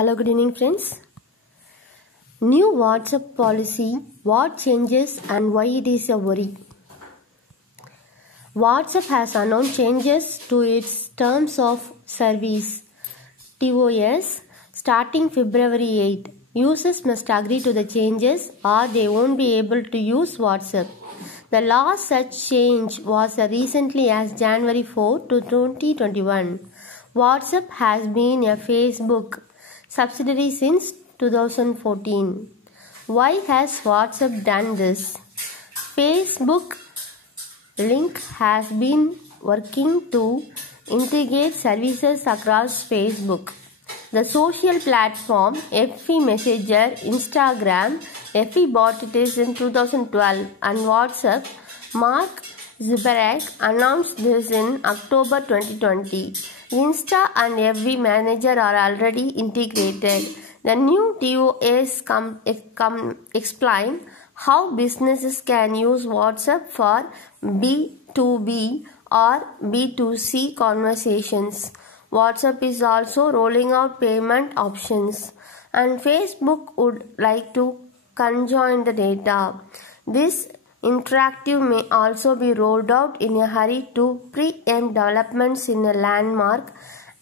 Hello, good evening friends. New WhatsApp policy, what changes and why it is a worry. WhatsApp has announced changes to its terms of service TOS starting February 8. Users must agree to the changes or they won't be able to use WhatsApp. The last such change was recently as January 4 to 2021. WhatsApp has been a Facebook subsidiary since 2014. Why has WhatsApp done this? Facebook Link has been working to integrate services across Facebook, the social platform, FB Messenger, Instagram. FB bought it in 2012 and WhatsApp. Mark Zuckerberg announced this in October 2020. Insta and FB Manager are already integrated. The new TOS explain how businesses can use WhatsApp for B2B or B2C conversations. WhatsApp is also rolling out payment options, and Facebook would like to conjoin the data. This interactive may also be rolled out in a hurry to preempt developments in a landmark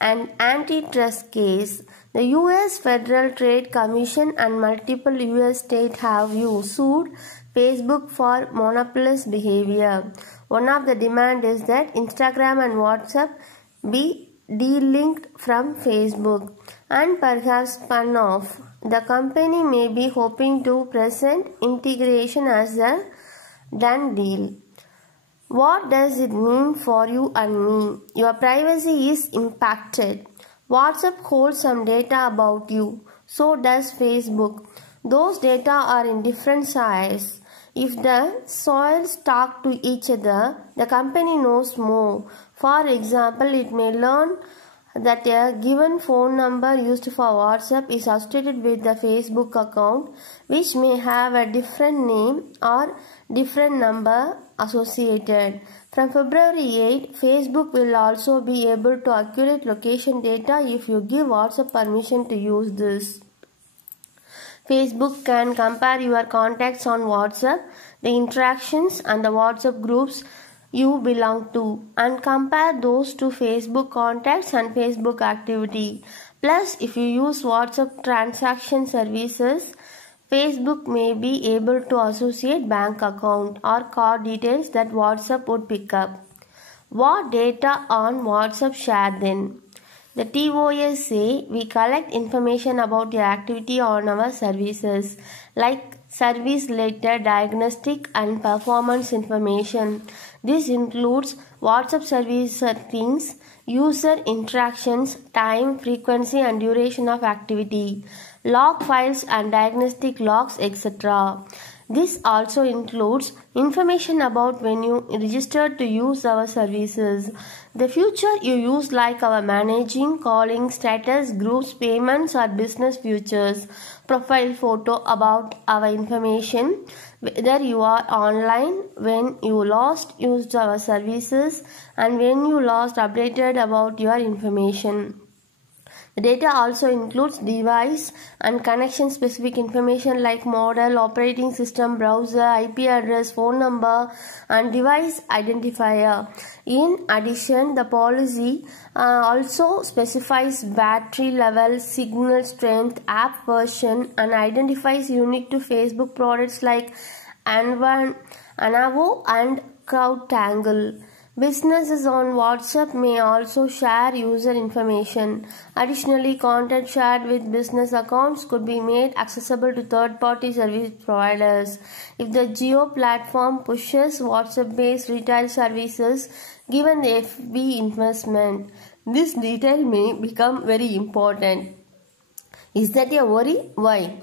and antitrust case. The US Federal Trade Commission and multiple US states have sued Facebook for monopolist behavior. One of the demands is that Instagram and WhatsApp be delinked from Facebook and perhaps spun off. The company may be hoping to present integration as a done deal. What does it mean for you and me? Your privacy is impacted. WhatsApp holds some data about you. So does Facebook. Those data are in different sizes. If the soils talk to each other, the company knows more. For example, it may learn that a given phone number used for WhatsApp is associated with the Facebook account, which may have a different name or different number associated. From February 8, Facebook will also be able to accurate location data if you give WhatsApp permission to use this. Facebook can compare your contacts on WhatsApp, the interactions and the WhatsApp groups you belong to, and compare those to Facebook contacts and Facebook activity. Plus, if you use WhatsApp transaction services, Facebook may be able to associate bank account or card details that WhatsApp would pick up. What data on WhatsApp share then? The TOS say we collect information about your activity on our services like service-related diagnostic and performance information. This includes WhatsApp service settings, user interactions, time, frequency and duration of activity, log files and diagnostic logs, etc. This also includes information about when you registered to use our services, the feature you use like our managing, calling, status, groups, payments or business features, profile photo about our information, whether you are online, when you last used our services and when you last updated about your information. The data also includes device and connection specific information like model, operating system, browser, IP address, phone number and device identifier. In addition, the policy also specifies battery level, signal strength, app version and identifies unique to Facebook products like Anavo and CrowdTangle. Businesses on WhatsApp may also share user information. Additionally, content shared with business accounts could be made accessible to third-party service providers. If the Jio platform pushes WhatsApp-based retail services, given the FB investment, this detail may become very important. Is that a worry? Why?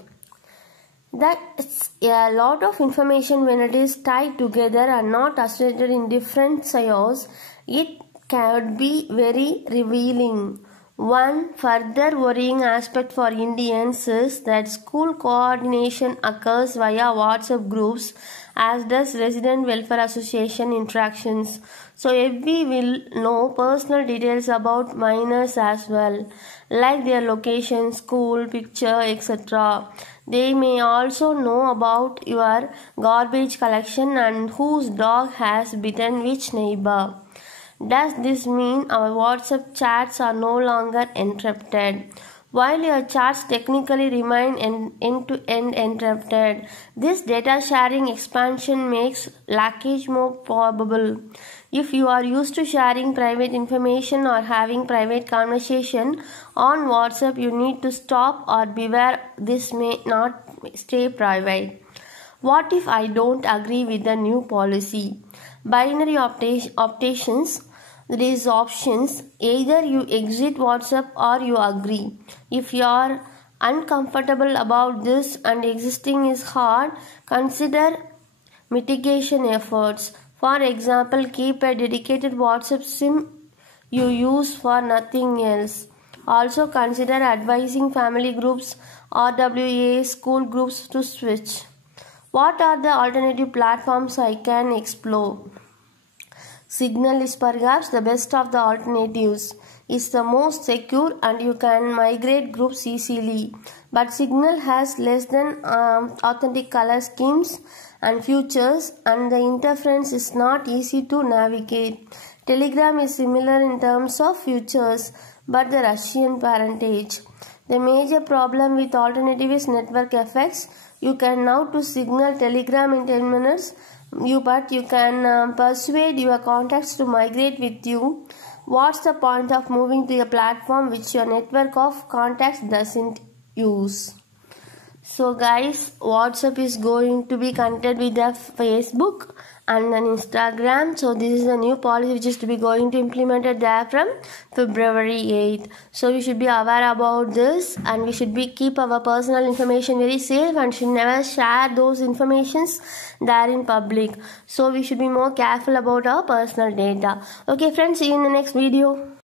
That's a lot of information when it is tied together and not associated in different silos. It can be very revealing. One further worrying aspect for Indians is that school coordination occurs via WhatsApp groups, as does resident welfare association interactions. So FB will know personal details about minors as well, like their location, school, picture, etc. They may also know about your garbage collection and whose dog has bitten which neighbor. Does this mean our WhatsApp chats are no longer encrypted? While your chats technically remain end-to-end encrypted, this data sharing expansion makes leakage more probable. If you are used to sharing private information or having private conversation on WhatsApp, you need to stop or beware this may not stay private. What if I don't agree with the new policy? Binary options. There is options. Either you exit WhatsApp or you agree. If you are uncomfortable about this and existing is hard, consider mitigation efforts. For example, keep a dedicated WhatsApp SIM you use for nothing else. Also consider advising family groups, RWA, school groups to switch. What are the alternative platforms I can explore? Signal is perhaps the best of the alternatives. It's the most secure and you can migrate groups easily. But Signal has less than authentic color schemes and features, and the interference is not easy to navigate. Telegram is similar in terms of features, but the Russian parentage. The major problem with alternative is network effects. You can now to Signal Telegram in 10 minutes, but you can persuade your contacts to migrate with you. What's the point of moving to a platform which your network of contacts doesn't use? So guys, WhatsApp is going to be connected with the Facebook and an Instagram. So this is a new policy which is to be going to implemented there from February 8th. So we should be aware about this, and we should be keep our personal information very safe and should never share those informations there in public. So we should be more careful about our personal data. Okay friends, see you in the next video.